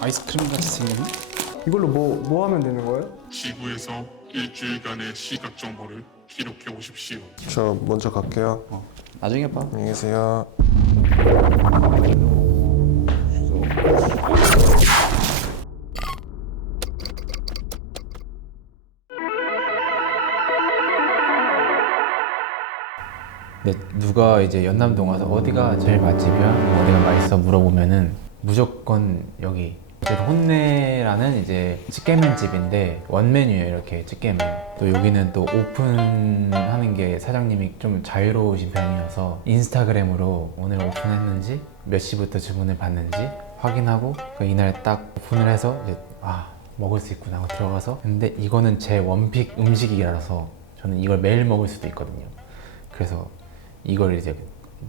아이스크림 같이 생겼네? 이걸로 뭐 하면 되는 거예요? 지구에서 일주일간의 시각 정보를 기록해 오십시오. 저 먼저 갈게요. 나중에 봐. 안녕히 계세요. 근데 누가 이제 연남동 와서 어디가 제일 맛집이야? 어디가 맛있어? 물어보면은 무조건 여기 혼내라는 이제 찌개면 집인데 원메뉴예요. 이렇게 찌개면. 또 여기는 또 오픈하는 게 사장님이 좀 자유로우신 편이어서 인스타그램으로 오늘 오픈했는지 몇 시부터 주문을 받는지 확인하고 그 이날 딱 오픈을 해서 이제 먹을 수 있구나 하고 들어가서. 근데 이거는 제 원픽 음식이라서 저는 이걸 매일 먹을 수도 있거든요. 그래서 이걸 이제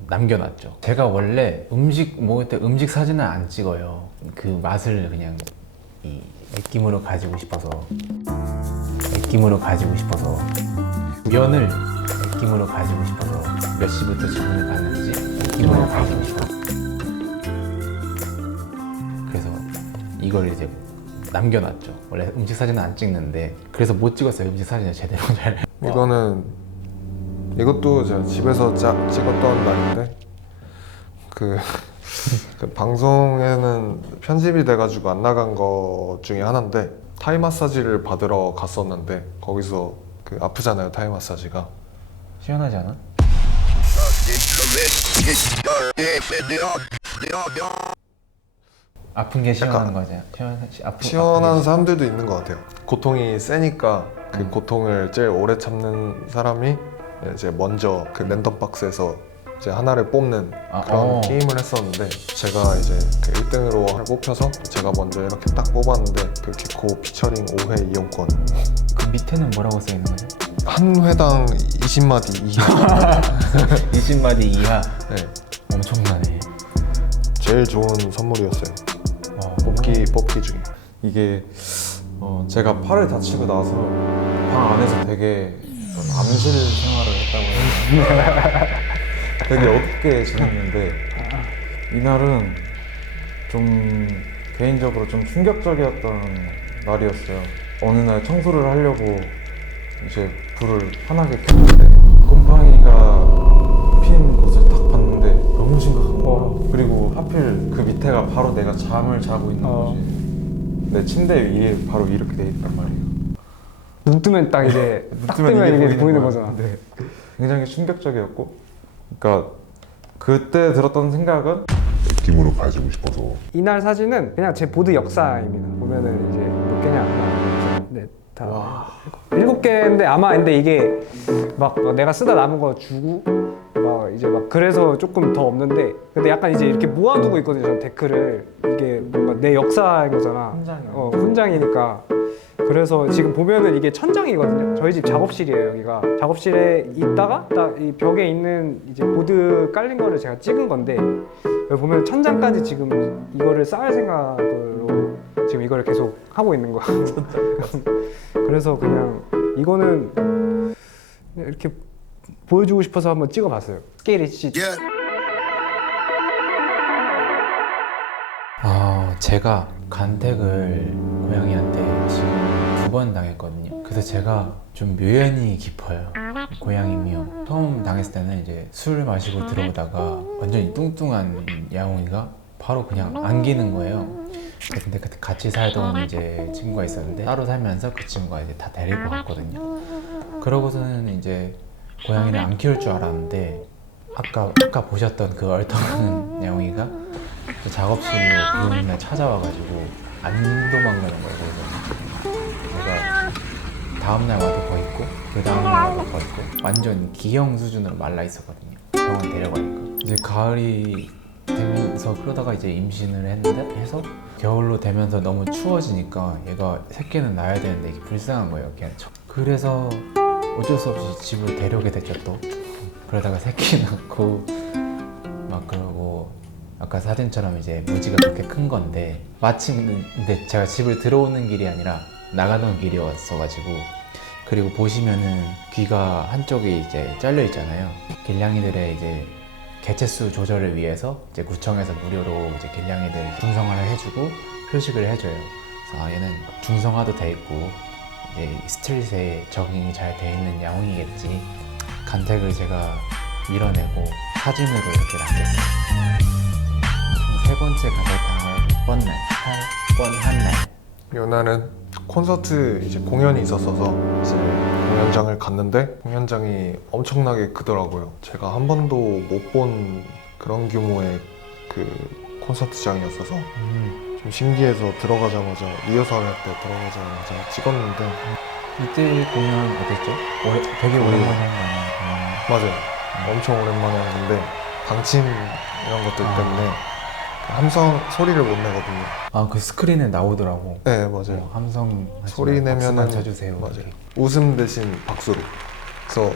남겨놨죠. 제가 원래 음식 먹을 때 음식 사진을 안 찍어요. 그 맛을 그냥 이 느낌으로 가지고 싶어서 면을 느낌으로 가지고 싶어서 몇 시부터 주문을 받는지 느낌으로 가지고 싶어서 그래서 이걸 이제 남겨놨죠. 원래 음식 사진은 안 찍는데 그래서 못 찍었어요. 음식 사진을 제대로 잘. 이것도 제가 집에서 찍었던 날인데 그 방송에는 편집이 돼가지고 안 나간 것 중에 하나인데 타이 마사지를 받으러 갔었는데 거기서 그 아프잖아요. 타이 마사지가. 시원하지 않아? 아픈 게 시원한 거죠. 시원한 사람들도 있는 것 같아요. 고통이 세니까 그 고통을 제일 오래 참는 사람이 이제 먼저 그 랜덤 박스에서 이제 하나를 뽑는 그런 게임을 했었는데 제가 이제 그 1등으로 뽑혀서 제가 먼저 이렇게 딱 뽑았는데 그 기코 피처링 5회 이용권. 그 밑에는 뭐라고 써 있는 거죠? 한 회당 20마디 이하. 20마디 이하. 네. 엄청나네. 제일 좋은 선물이었어요. 뽑기 중에. 이게 제가 팔을 다치고 나서 방 안에서 되게 암실 생활을 했다고 해요. 되게 어둡게 지냈는데 이날은 좀 개인적으로 좀 충격적이었던 날이었어요. 어느 날 청소를 하려고 이제 불을 환하게 켰는데 곰팡이가 핀 곳을 딱 봤는데 너무 심각한 거예요. 그리고 하필 그 밑에가 바로 내가 잠을 자고 있는 거지. 내 침대 위에 바로 이렇게 돼 있단 말이에요. 눈 뜨면 딱 이제 딱 뜨면 이게 보이는 거잖아. 네. 굉장히 충격적이었고, 그러니까 그때 들었던 생각은 느낌으로 가지고 싶어서. 이날 사진은 그냥 제 보드 역사입니다. 보면은 이제 몇 개냐? 네, 다 7개인데 아마 근데 이게 막 내가 쓰다 남은 거 주고 막 이제 막 그래서 조금 더 없는데 근데 약간 이제 이렇게 모아두고 있거든요. 저 데크를 이게 뭔가 내 역사인 거잖아. 훈장이니까. 그래서 지금 보면은 이게 천장이거든요. 저희 집 작업실이에요. 여기가 작업실에 있다가 딱 이 벽에 있는 이제 보드 깔린 거를 제가 찍은 건데 여기 보면 천장까지 지금 이거를 쌓을 생각으로 지금 이거를 계속 하고 있는 거야. 그래서 그냥 이거는 그냥 이렇게 보여주고 싶어서 한번 찍어봤어요. 스케일이 진짜. 제가 간택을 고양이한테 지금 2번 당했거든요. 그래서 제가 좀 묘연이 깊어요. 고양이 미용. 처음 당했을 때는 이제 술을 마시고 들어오다가 완전히 뚱뚱한 야옹이가 바로 그냥 안기는 거예요. 근데 그때 같이 살던 이제 친구가 있었는데 따로 살면서 그 친구가 이제 다 데리고 갔거든요. 그러고서는 이제 고양이를 안 키울 줄 알았는데 아까 보셨던 그 얼떨어는 야옹이가 그 작업실로 그 날 찾아와가지고 안 도망가는 거예요. 그래서 내가 다음날 와도 거 있고 그 다음날 와도 거 있고 완전 기형 수준으로 말라 있었거든요. 병원 데려가니까 이제 가을이 되면서 그러다가 이제 임신을 했는데 해서 겨울로 되면서 너무 추워지니까 얘가 새끼는 낳아야 되는데 이게 불쌍한 거예요. 그냥 그래서 어쩔 수 없이 집으로 데려오게 됐죠. 또 그러다가 새끼 낳고 막 그러고 아까 사진처럼 이제 무지가 그렇게 큰 건데 마침 근데 제가 집을 들어오는 길이 아니라 나가던 길이었어가지고 그리고 보시면은 귀가 한쪽이 이제 잘려 있잖아요. 길냥이들의 이제 개체수 조절을 위해서 이제 구청에서 무료로 이제 길냥이들 중성화를 해주고 표식을 해줘요. 그래서 얘는 중성화도 돼 있고 이제 스트릿에 적응이 잘 돼 있는 야옹이겠지. 간택을 제가 밀어내고 사진으로 이렇게 남겼어요. 총 3번째 간택당을 뻔날 8번 한날. 요날은 콘서트 이제 공연이 있었어서 이제 공연장을 갔는데 공연장이 엄청나게 크더라고요. 제가 한 번도 못 본 그런 규모의 그 콘서트장이었어서 좀 신기해서 들어가자마자 리허설 할 때 들어가자마자 찍었는데 이때 공연 어땠죠? 되게 오랜만에 한 거 아니에요? 맞아요. 엄청 오랜만에 하는데 방침 이런 것들 때문에 그 함성 소리를 못 내거든요. 아, 그 스크린에 나오더라고. 네, 맞아요. 함성 소리 내면은 박수만 쳐주세요. 맞아요. 이렇게. 웃음 대신 박수로. 그래서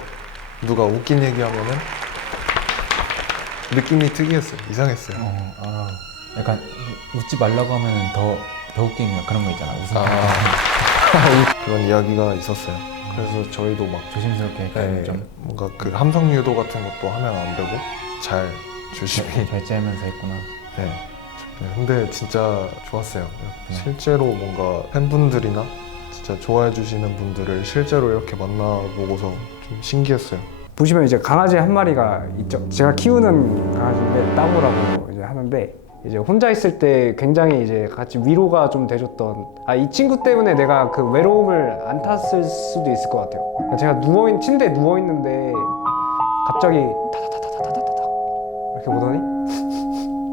누가 웃긴 얘기하면은 느낌이 특이했어요. 이상했어요. 약간 웃지 말라고 하면 더 웃긴 그런 거 있잖아. 웃음. 그런 이야기가 있었어요. 그래서 저희도 막 조심스럽게 네, 좀 뭔가 그 함성 유도 같은 것도 하면 안 되고 잘 조심히. 결제하면서 했구나. 네. 근데 진짜 좋았어요. 실제로 뭔가 팬분들이나 진짜 좋아해 주시는 분들을 실제로 이렇게 만나보고서 좀 신기했어요. 보시면 이제 강아지 한 마리가 있죠. 제가 키우는 강아지인데 따무라고 이제 하는데 이제 혼자 있을 때 굉장히 이제 같이 위로가 좀 돼줬던 이 친구 때문에 내가 그 외로움을 안 탔을 수도 있을 것 같아요. 제가 침대에 누워 있는데 갑자기 타다타다타다타다 이렇게 오더니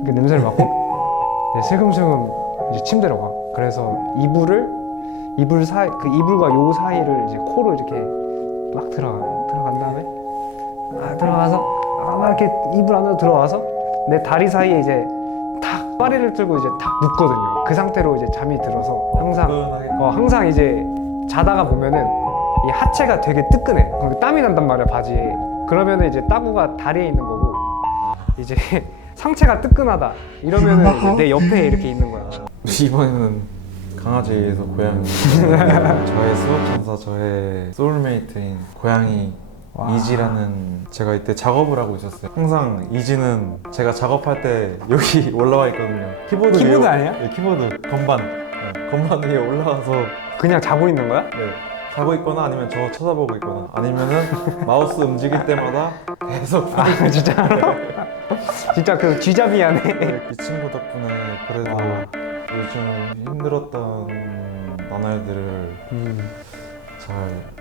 이렇게 냄새를 맡고 이제 슬금슬금 이제 침대로 가. 그래서 이불과 요 사이를 이제 코로 이렇게 막 들어간 다음에 들어가서 막 이렇게 이불 안으로 들어와서 내 다리 사이에 이제 탁 빠리를 들고 이제 탁 눕거든요. 그 상태로 이제 잠이 들어서 항상 이제 자다가 보면은 이 하체가 되게 뜨끈해. 땀이 난단 말이야 바지에. 그러면은 이제 따구가 다리에 있는 거고 이제 상체가 뜨끈하다 이러면은 이제 내 옆에 이렇게 있는 거야. 이번에는 강아지에서 고양이 저의 수호천사 저의 소울메이트인 고양이 이지라는 제가 이때 작업을 하고 있었어요. 항상 이지는 제가 작업할 때 여기 올라와 있거든요. 키보드 아니야? 네, 키보드 건반 건반 위에 올라와서 그냥 자고 있는 거야? 네, 자고 있거나 아니면 저 쳐다보고 있거나 아니면은 마우스 움직일 때마다 계속 진짜로? 진짜 그 쥐잡이하네. 이 친구 덕분에 그래도 요즘 힘들었던 나날들을 잘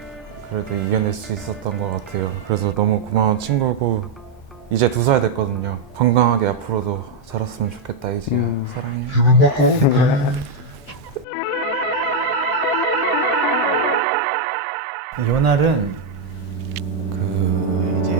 그래도 이겨낼 수 있었던 것 같아요. 그래서 너무 고마운 친구고 이제 2살 됐거든요. 건강하게 앞으로도 자랐으면 좋겠다 이지야. 사랑해. 요날은 그 이제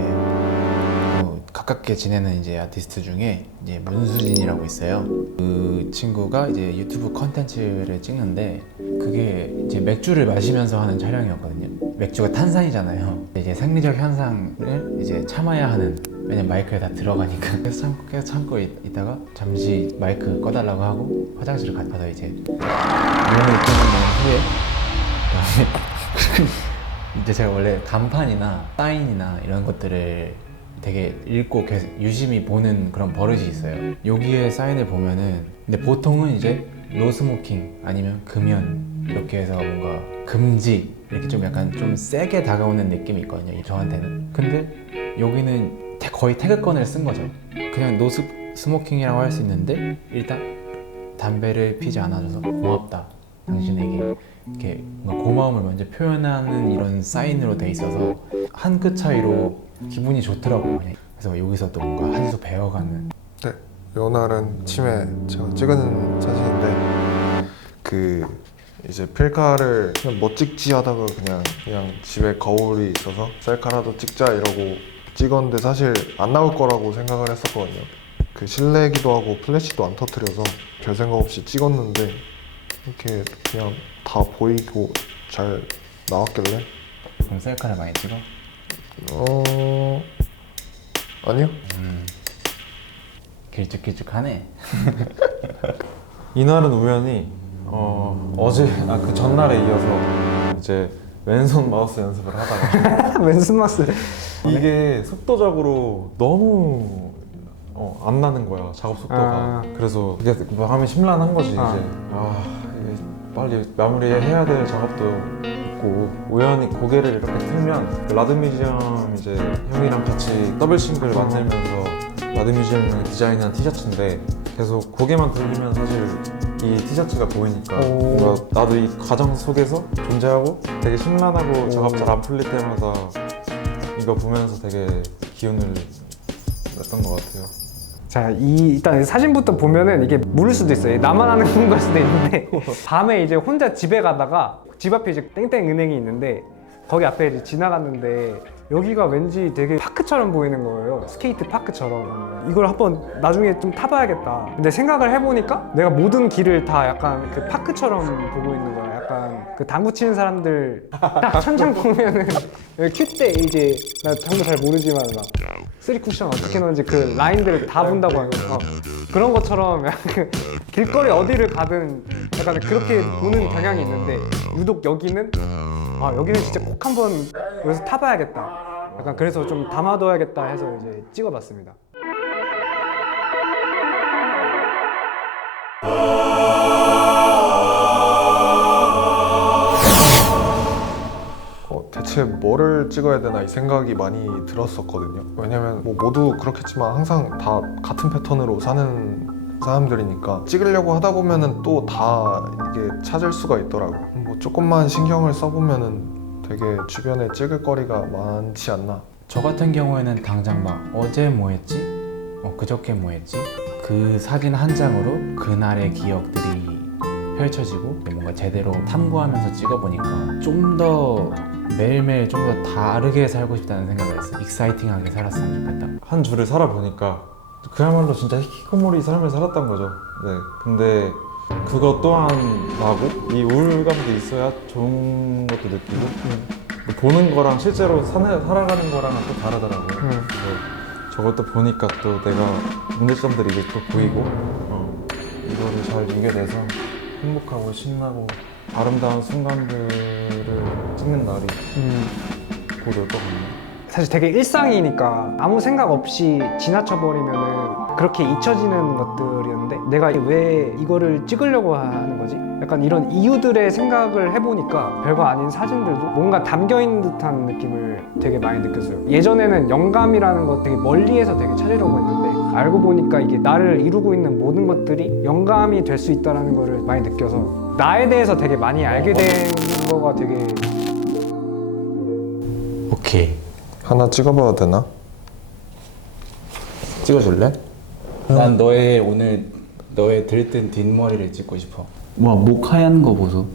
가깝게 지내는 이제 아티스트 중에 이제 문수진이라고 있어요. 그 친구가 이제 유튜브 컨텐츠를 찍는데 그게 이제 맥주를 마시면서 하는 촬영이었거든요. 맥주가 탄산이잖아요. 이제 생리적 현상을 이제 참아야 하는, 왜냐면 마이크에 다 들어가니까 계속 참고 있다가 잠시 마이크 꺼달라고 하고 화장실을 가서 이제 몸을 입혀놓은 후에 그다음에 이제 제가 원래 간판이나 사인이나 이런 것들을 되게 읽고 계속 유심히 보는 그런 버릇이 있어요. 여기에 사인을 보면은 근데 보통은 이제 노 스모킹 아니면 금연 이렇게 해서 뭔가 금지 이렇게 좀 약간 좀 세게 다가오는 느낌이 있거든요, 저한테는. 근데 여기는 거의 태극권을 쓴 거죠. 그냥 노 스모킹이라고 할 수 있는데 일단 담배를 피지 않아줘서 고맙다 당신에게, 이렇게 고마움을 먼저 표현하는 이런 사인으로 돼 있어서 한 끗 차이로 기분이 좋더라고요. 그래서 여기서 또 뭔가 한 수 배워가는. 네, 요날은 치매 제가 찍은 사진인데 그 이제 필카를 그냥 뭐 찍지 하다가 그냥 집에 거울이 있어서 셀카라도 찍자 이러고 찍었는데 사실 안 나올 거라고 생각을 했었거든요. 그 실내기도 하고 플래시도 안 터뜨려서 별 생각 없이 찍었는데 이렇게 그냥 다 보이고 잘 나왔길래. 그럼 셀카를 많이 찍어? 아니요. 길쭉길쭉하네. 이날은 우연히 어제 그 전날에 이어서 이제 왼손 마우스 연습을 하다가 왼손 마우스. 이게 속도적으로 너무 안 나는 거야 작업 속도가. 아. 그래서 이게 뭐 하면 심란한 거지 아. 이제. 이게 빨리 마무리해야 될 작업도 있고 우연히 고개를 이렇게 틀면 그 라드뮤지엄 이제 형이랑 같이 더블 싱글 만들면서 라드뮤지엄이 디자인한 티셔츠인데 계속 고개만 들리면 사실 이 티셔츠가 보이니까 오. 뭔가 나도 이 과정 속에서 존재하고 되게 심란하고 작업 잘 안 풀릴 때마다 이거 보면서 되게 기운을 냈던 것 같아요. 자, 일단 사진부터 보면은 이게 모를 수도 있어요. 나만 아는 걸 수도 있는데 밤에 이제 혼자 집에 가다가 집 앞에 이제 땡땡 은행이 있는데 거기 앞에 이제 지나갔는데 여기가 왠지 되게 파크처럼 보이는 거예요. 스케이트 파크처럼. 이걸 한번 나중에 좀 타봐야겠다. 근데 생각을 해보니까 내가 모든 길을 다 약간 그 파크처럼 보고 있는 거야. 약간 그 당구 치는 사람들 딱 천장 보면은 큐 때 이제 나 당구 잘 모르지만 막 쓰리 쿠션 어떻게 넣는지 그 라인들을 다 본다고 하는 거. 그런 것처럼 약간 그 길거리 어디를 가든 약간 그렇게 보는 경향이 있는데 유독 여기는 여기는 진짜 꼭 한번 여기서 타봐야겠다. 약간 그래서 좀 담아둬야겠다 해서 이제 찍어봤습니다. 대체 뭐를 찍어야 되나 이 생각이 많이 들었었거든요. 왜냐면 뭐 모두 그렇겠지만 항상 다 같은 패턴으로 사는 사람들이니까 찍으려고 하다 보면은 또 다 이게 찾을 수가 있더라고요. 뭐 조금만 신경을 써보면은 되게 주변에 찍을 거리가 많지 않나. 저 같은 경우에는 당장 막 어제 뭐 했지? 그저께 뭐 했지? 그 사진 한 장으로 그날의 기억들이 펼쳐지고 뭔가 제대로 탐구하면서 찍어보니까 좀 더 매일매일 좀 더 다르게 살고 싶다는 생각을 했어요. 익사이팅하게 살았으면 좋겠다. 한 주를 살아보니까 그야말로 진짜 히키코모리 삶을 살았던 거죠. 네. 근데 그것 또한 나고 이 우울감도 있어야 좋은 것도 느끼고 보는 거랑 실제로 살아가는 거랑은 또 다르더라고요. 그래서 저것도 보니까 또 내가 문제점들이 이제 또 보이고 이거를 잘 이겨내서 행복하고 신나고 아름다운 순간들을 찍는 날이 곧 올 것 같네요. 사실 되게 일상이니까 아무 생각 없이 지나쳐버리면은 그렇게 잊혀지는 것들이었는데 내가 왜 이거를 찍으려고 하는 거지? 약간 이런 이유들의 생각을 해보니까 별거 아닌 사진들도 뭔가 담겨있는 듯한 느낌을 되게 많이 느꼈어요. 예전에는 영감이라는 거 되게 멀리에서 되게 찾으려고 했는데 알고 보니까 이게 나를 이루고 있는 모든 것들이 영감이 될 수 있다는 거를 많이 느껴서 나에 대해서 되게 많이 알게 된 거가 되게 오케이. 하나 찍어봐도 되나? 찍어줄래? 난 오늘 너의 들뜬 뒷머리를 찍고 싶어. 와, 목 하얀 거 보소.